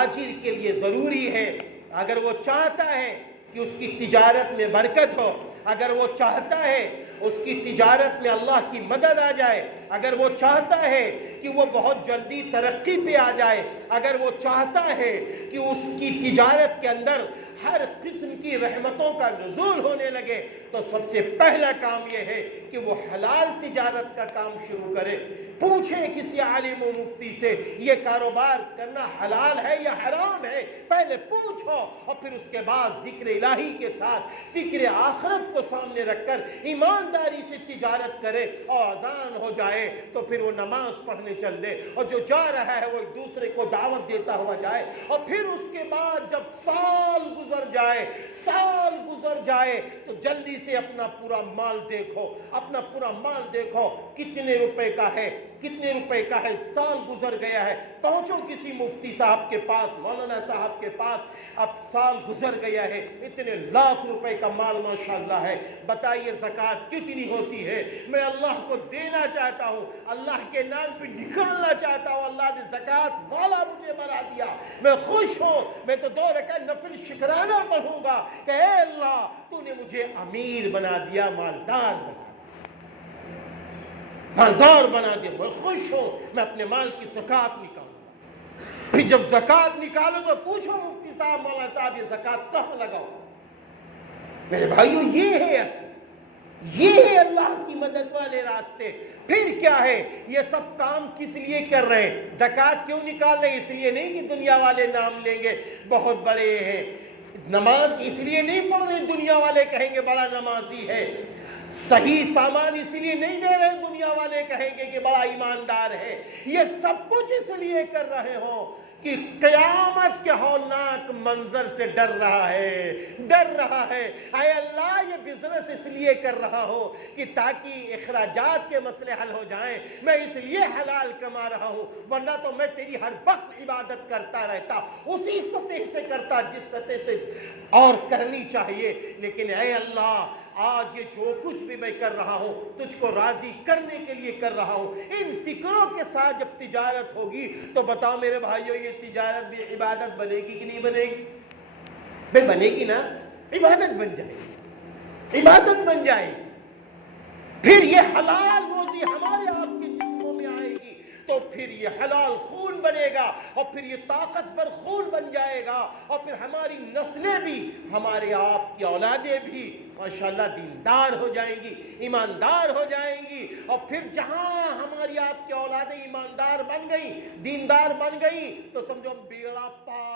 تاجر کے لیے ضروری ہے، اگر وہ چاہتا ہے کہ اس کی تجارت میں برکت ہو، اگر وہ چاہتا ہے اس کی تجارت میں اللہ کی مدد آ جائے، اگر وہ چاہتا ہے کہ وہ بہت جلدی ترقی پہ آ جائے، اگر وہ چاہتا ہے کہ اس کی تجارت کے اندر ہر قسم کی رحمتوں کا نزول ہونے لگے، تو سب سے پہلا کام یہ ہے کہ وہ حلال تجارت کا کام شروع کرے۔ پوچھیں کسی عالم و مفتی سے یہ کاروبار کرنا حلال ہے یا حرام ہے، پہلے پوچھو، اور پھر اس کے بعد ذکر الہی کے ساتھ فکر آخرت کو سامنے رکھ کر ایمانداری سے تجارت کرے، اور اذان ہو جائے تو پھر وہ نماز پڑھنے چل دے، اور جو جا رہا ہے وہ ایک دوسرے کو دعوت دیتا ہوا جائے، اور پھر اس کے بعد جب سال گزر جائے تو جلدی سے اپنا پورا مال دیکھو، اپنا پورا مال دیکھو کتنے روپے کا ہے، کتنے روپے کا ہے، سال گزر گیا ہے، پہنچو کسی مفتی صاحب کے پاس، مولانا صاحب کے پاس، اب سال گزر گیا ہے، اتنے لاکھ روپے کا مال ماشاءاللہ ہے، بتائیے زکوٰۃ کتنی ہوتی ہے؟ میں اللہ کو دینا چاہتا ہوں، اللہ کے نام پہ نکالنا چاہتا ہوں، اللہ نے زکوٰۃ والا مجھے بنا دیا، میں خوش ہوں، میں تو 2 رکعت نفل شکرانہ پڑھوں گا کہ اے اللہ تو نے مجھے امیر بنا دیا، مالدار بنا دیا، میں خوش ہوں، میں اپنے مال کی زکوٰۃ نکالوں گا۔ پھر جب زکوٰۃ نکالو تو پوچھو مفتی صاحب، مولانا صاحب یہ زکوٰۃ کہاں لگاؤ؟ میرے بھائیو یہ ہے اصل، یہ ہے اللہ کی مدد والے راستے۔ پھر کیا ہے؟ یہ سب کام کس لیے کر رہے ہیں؟ زکوٰۃ کیوں نکال رہے ہیں؟ اس لیے نہیں کہ دنیا والے نام لیں گے بہت بڑے ہیں، نماز اس لیے نہیں پڑھ رہے دنیا والے کہیں گے بڑا نمازی ہے، صحیح سامان اس لیے نہیں دے رہے دنیا والے کہیں گے کہ بڑا ایماندار ہے، یہ سب کچھ اس لیے کر رہے ہو کہ قیامت کے ہولناک منظر سے ڈر رہا ہے۔ اے اللہ یہ بزنس اس لیے کر رہا ہو کہ تاکہ اخراجات کے مسئلے حل ہو جائیں، میں اس لیے حلال کما رہا ہوں، ورنہ تو میں تیری ہر وقت عبادت کرتا رہتا، اسی سطح سے کرتا جس سطح سے اور کرنی چاہیے، لیکن اے اللہ آج یہ جو کچھ بھی میں کر رہا ہوں تجھ کو راضی کرنے کے لیے کر رہا ہوں۔ ان فکروں کے ساتھ جب تجارت ہوگی تو بتاؤ میرے بھائیو یہ تجارت بھی عبادت بنے گی کہ نہیں بنے گی؟ بھئی بنے گی نا، عبادت بن جائے گی، عبادت بن جائے گی۔ پھر یہ حلال روزی ہمارے آپ کے جسموں میں آئے گی تو پھر یہ حلال خون بنے گا، اور پھر یہ طاقتور خون بن جائے گا، اور پھر ہماری نسلیں بھی، ہمارے آپ کی اولادیں بھی ماشاءاللہ دیندار ہو جائیں گی، ایماندار ہو جائیں گی، اور پھر جہاں ہماری آپ کی اولادیں ایماندار بن گئیں، دیندار بن گئیں، تو سمجھو بیڑا پار